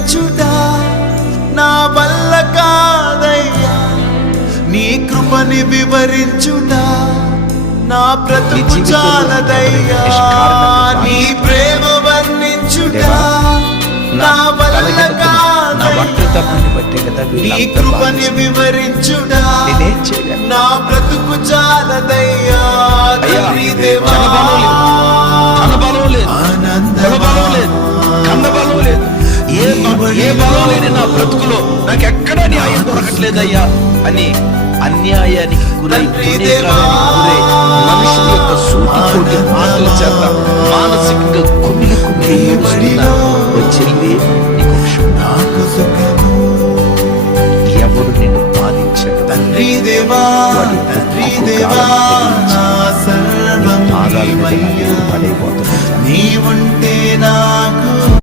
వివరించుట నా వల్ల కాదయ్యా, నీ కృపని వివరించుట నా బ్రతుకు చాలదయ్యా, నీ ప్రేమ వర్ణించుట నా వల్ల కాదయ్యా, నీ కృపని వివరించుట నా బ్రతుకు చాలదయ్యా. తండ్రి దేవా, ఏ బలం లేని నా బ్రతుకులో నాకు ఎక్కడా న్యాయం దొరకట్లేదయ్యా అని అన్యాయానికి గురై మనుషుల యొక్క సూటిపోటి మాటల చేత మానసికంగా కుమిలి చెల్లి ఎవరు నిన్ను బాధించాడు? తండ్రి దేవా, తండ్రి దేవా, నా సర్వం నీవుంటే నా